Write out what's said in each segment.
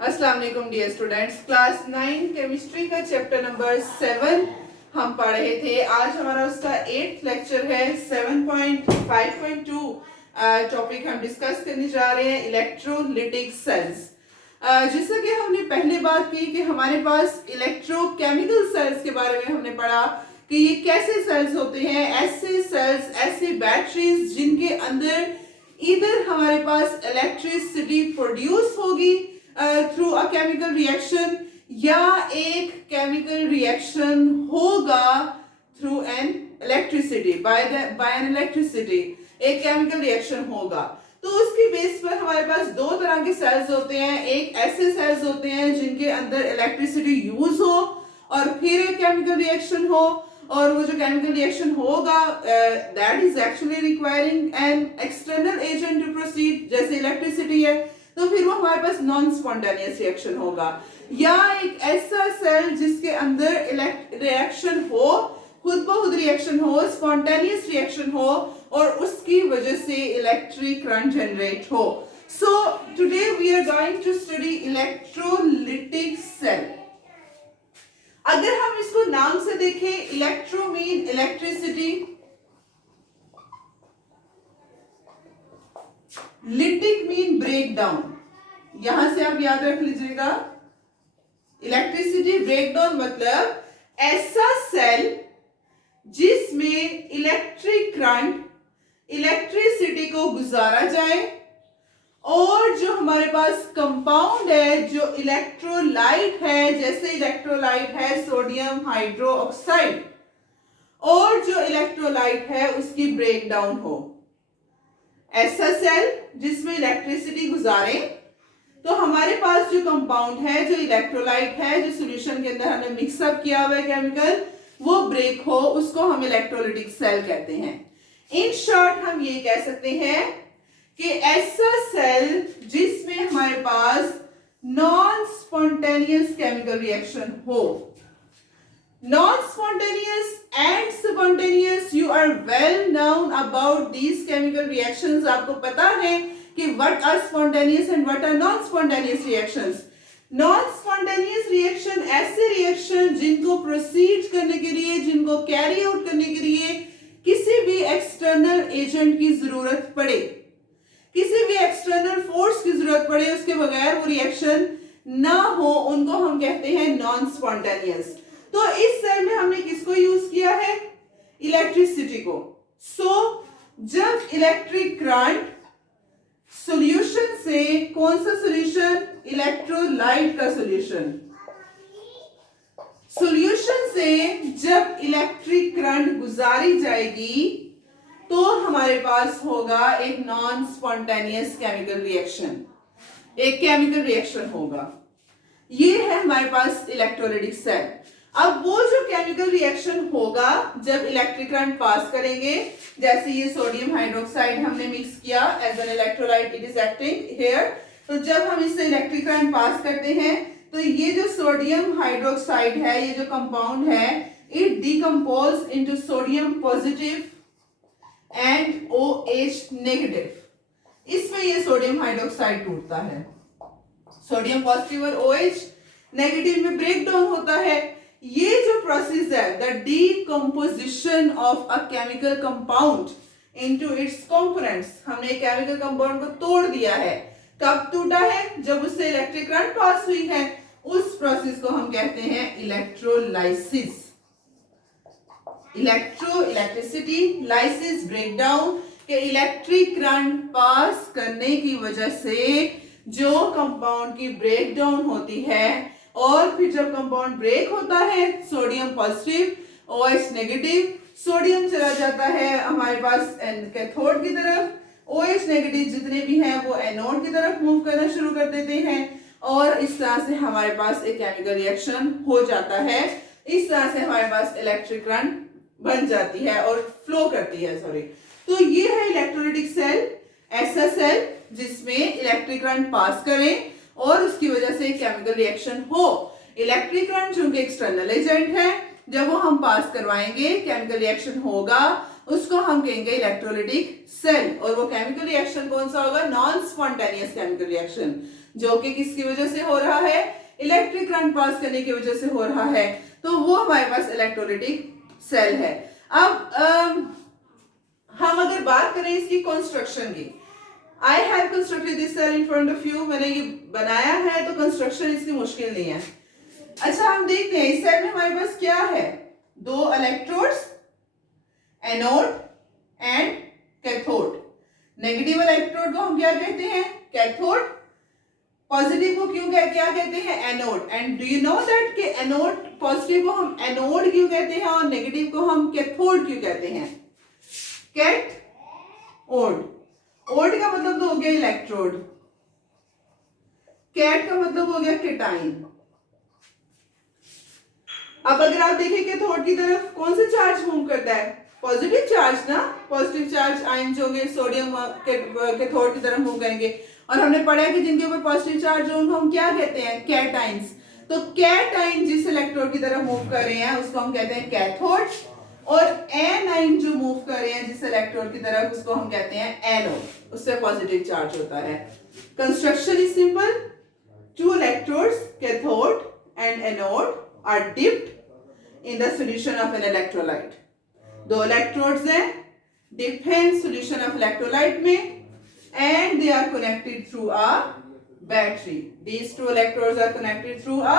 अस्सलाम वालेकुम dear students, class 9 chemistry का चैप्टर नंबर 7 हम पढ़ रहे थे। आज हमारा उसका 8th लेक्चर है। 7.5.2 टॉपिक हम डिस्कस करने जा रहे हैं, इलेक्ट्रोलिटिक सेल्स। जैसा कि हमने पहले बात की कि हमारे पास इलेक्ट्रोकेमिकल सेल्स के बारे में हमने पढ़ा कि ये कैसे सेल्स होते हैं। ऐसे सेल्स, ऐसे बैटरीज जिनके अंदर इधर हमारे पास इलेक्ट्रिसिटी प्रोड्यूस होगी थ्रू अ केमिकल रिएक्शन, या एक केमिकल रिएक्शन होगा through an electricity, by an electricity एक केमिकल रिएक्शन होगा। तो उसकी बेस पर हमारे पास दो तरह के सेल्स होते हैं। एक ऐसे सेल्स होते हैं जिनके अंदर इलेक्ट्रिसिटी यूज हो और फिर एक केमिकल रिएक्शन हो, और वो जो केमिकल रिएक्शन होगा that is actually requiring an external agent to proceed, जैसे इलेक्ट्रिसिटी है, तो फिर वो हमारे पास नॉन स्पॉन्टेनियस रिएक्शन होगा। या एक ऐसा सेल जिसके अंदर रिएक्शन हो, खुद ब खुद रिएक्शन हो, स्पॉन्टेनियस रिएक्शन हो, और उसकी वजह से इलेक्ट्रिक करंट जनरेट हो। So today we are going to study electrolytic cell. अगर हम इसको नाम से देखें, electro mean electricity, lytic mean break down. यहां से आप याद रख लीजिएगा, इलेक्ट्रिसिटी ब्रेकडाउन मतलब ऐसा सेल जिसमें इलेक्ट्रिक करंट, इलेक्ट्रिसिटी को गुजारा जाए, और जो हमारे पास कंपाउंड है, जो इलेक्ट्रोलाइट है, जैसे इलेक्ट्रोलाइट है सोडियम हाइड्रोक्साइड, और जो इलेक्ट्रोलाइट है उसकी ब्रेकडाउन हो। ऐसा सेल जिसमें इलेक्ट्रिसिटी गुजारे, तो हमारे पास जो कंपाउंड है, जो इलेक्ट्रोलाइट है, जो सॉल्यूशन के अंदर हमने मिक्सअप किया हुआ है केमिकल, वो ब्रेक हो, उसको हम इलेक्ट्रोलिटिक सेल कहते हैं। इन शॉर्ट हम ये कह सकते हैं कि ऐसा सेल जिसमें हमारे पास नॉन स्पॉन्टेनियस केमिकल रिएक्शन हो। Non-spontaneous and spontaneous, you are well known about these chemical reactions. आपको पता है कि what are spontaneous and what are non-spontaneous reactions. Non-spontaneous reaction ऐसे reaction जिनको proceed करने के लिए, जिनको carry out करने के लिए किसी भी external agent की जरूरत पड़े, किसी भी external force की जरूरत पड़े, उसके बगैर वो reaction ना हो, उनको हम कहते हैं non-spontaneous। तो इस सेल में हमने किसको यूज किया है? इलेक्ट्रिसिटी को। सो जब इलेक्ट्रिक करंट सॉल्यूशन से, कौन सा सॉल्यूशन? इलेक्ट्रोलाइट का सॉल्यूशन। सॉल्यूशन से जब इलेक्ट्रिक करंट गुजारी जाएगी तो हमारे पास होगा एक नॉन स्पॉन्टेनियस केमिकल रिएक्शन, एक केमिकल रिएक्शन होगा। ये है हमारे पास इलेक्ट्रोलिटिक सेल। अब वो जो केमिकल रिएक्शन होगा जब इलेक्ट्रिक करंट पास करेंगे, जैसे ये सोडियम हाइड्रोक्साइड हमने मिक्स किया as an electrolyte, it is acting here. तो जब हम इससे इलेक्ट्रिक करंट पास करते हैं तो ये जो सोडियम हाइड्रोक्साइड है, ये जो कंपाउंड है, it decompose into sodium positive and OH negative. इसमें ये सोडियम हाइड्रोक्साइड टूटता है, सोडियम पॉजिटिव और OH नेगेटिव में ब्रेक डाउन होता है। ये जो प्रोसेस है, the decomposition of a chemical compound into its components, हमने केमिकल कंपाउंड को तोड़ दिया है। कब टूटा है? जब उससे इलेक्ट्रिक करंट पास हुई है। उस प्रोसेस को हम कहते हैं इलेक्ट्रोलाइसिस। इलेक्ट्रिसिटी लाइसिस, ब्रेकडाउन के इलेक्ट्रिक करंट पास करने की वजह से जो कंपाउंड की ब्रेकडाउन होती है, और फिर जब कंपाउंड ब्रेक होता है, sodium positive, OH negative, sodium चला जाता है हमारे पास कैथोड की तरफ, OH नेगेटिव जितने भी हैं वो एनोड की तरफ मूव करना शुरू कर देते हैं, और इस तरह से हमारे पास एक केमिकल रिएक्शन हो जाता है। इस तरह से हमारे पास इलेक्ट्रिक करंट बन जाती है और फ्लो करती है, सॉरी। तो ये है इलेक्ट्रोलिटिक सेल, ऐसा सेल जिसमें इलेक्ट्रिक करंट पास करें और उसकी वजह से केमिकल रिएक्शन हो। इलेक्ट्रिक करंट चूंकि एक्सटर्नल एजेंट है, जब वो हम पास करवाएंगे केमिकल रिएक्शन होगा, उसको हम कहेंगे इलेक्ट्रोलिटिक सेल। और वो केमिकल रिएक्शन कौन सा होगा? Non spontaneous chemical reaction. जो कि किसकी वजह से हो रहा है, इलेक्ट्रिक करंट पास करने की वजह से हो रहा है, तो वो हमारे पास इलेक्ट्रोलाइटिक सेल है। अब हम अगर बात करें इसकी कंस्ट्रक्शन की, I have constructed this cell in front of you, मैंने ये बनाया है, तो कंस्ट्रक्शन इसकी मुश्किल नहीं है। अच्छा, हम देखते हैं इस सेल में हमारे पास क्या है, दो electrodes, anode and cathode. Negative electrode को हम क्या कहते हैं, कैथोड, पॉजिटिव को क्या कहते हैं, anode. And do you know that कि एनोड, पॉजिटिव को हम एनोड क्यों कहते हैं और नेगेटिव को हम कैथोड क्यों कहते हैं? कैट ओड, ओड का मतलब तो हो गया इलेक्ट्रोड, कैट का मतलब हो गया केटाइन। अब अगर आप देखें कैथोड की तरफ कौन सा चार्ज मूव करता है, पॉजिटिव चार्ज ना, पॉजिटिव चार्ज आयन जो होंगे सोडियम कैथोड की तरफ मूव करेंगे, और हमने पढ़ा है कि जिनके ऊपर पॉजिटिव चार्ज हो उनको हम क्या कहते हैं, कैटाइंस। तो कैटाइन जिस इलेक्ट्रोड की तरफ मूव कर रहे हैं उसको हम कहते हैं कैथोड, और एनाइन जो मूव कर रहे हैं जिस इलेक्ट्रोड की तरफ उसको हम कहते हैं एनोड, उससे पॉजिटिव चार्ज होता है। Construction is simple, two electrodes cathode and anode are dipped in the solution of an electrolyte. दो इलेक्ट्रोड्स हैं, डिप है सॉल्यूशन ऑफ इलेक्ट्रोलाइट में, and they are connected through a battery. These two electrodes are connected through a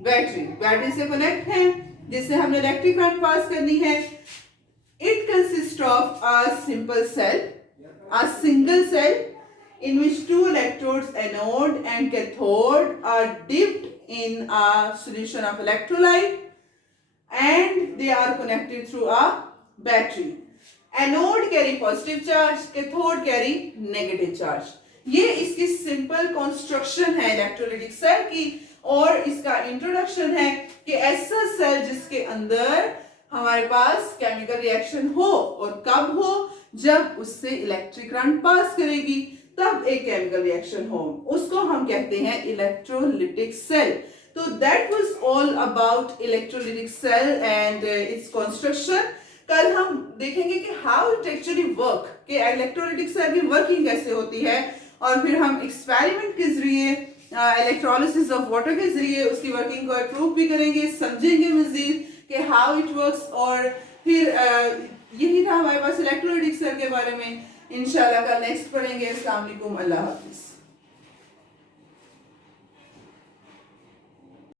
battery. Battery से connect हैं जिससे हमने electric current pass करनी है। It consists of a simple cell, a single cell in which two electrodes, anode and cathode, are dipped in a solution of electrolyte and they are connected through a battery. Anode carry positive charge, cathode carry negative charge. ये इसकी simple construction है electrolytic cell की, और इसका introduction है कि ऐसा cell जिसके अंदर हमारे पास केमिकल रिएक्शन हो, और कब हो, जब उससे इलेक्ट्रिक करंट पास करेगी तब एक केमिकल रिएक्शन हो, उसको हम कहते हैं इलेक्ट्रोलाइटिक सेल। तो that was all about electrolytic cell and its construction. कल हम देखेंगे कि हाउ इट एक्चुअली वर्क, कि इलेक्ट्रोलाइटिक सेल की वर्किंग कैसे होती है, और फिर हम एक्सपेरिमेंट के जरिए, इलेक्ट्रोलिसिस ऑफ वाटर के जरिए उसकी वर्किंग को प्रूव भी करेंगे, समझेंगे मजीद कि हाउ इट वर्क्स। और फिर यही था हमारे पास इलेक्ट्रोलाइटिक सेल के बारे में। इंशाल्लाह कल नेक्स्ट पढ़ेंगे। अस्सलाम वालेकुम, अल्लाह हाफिज।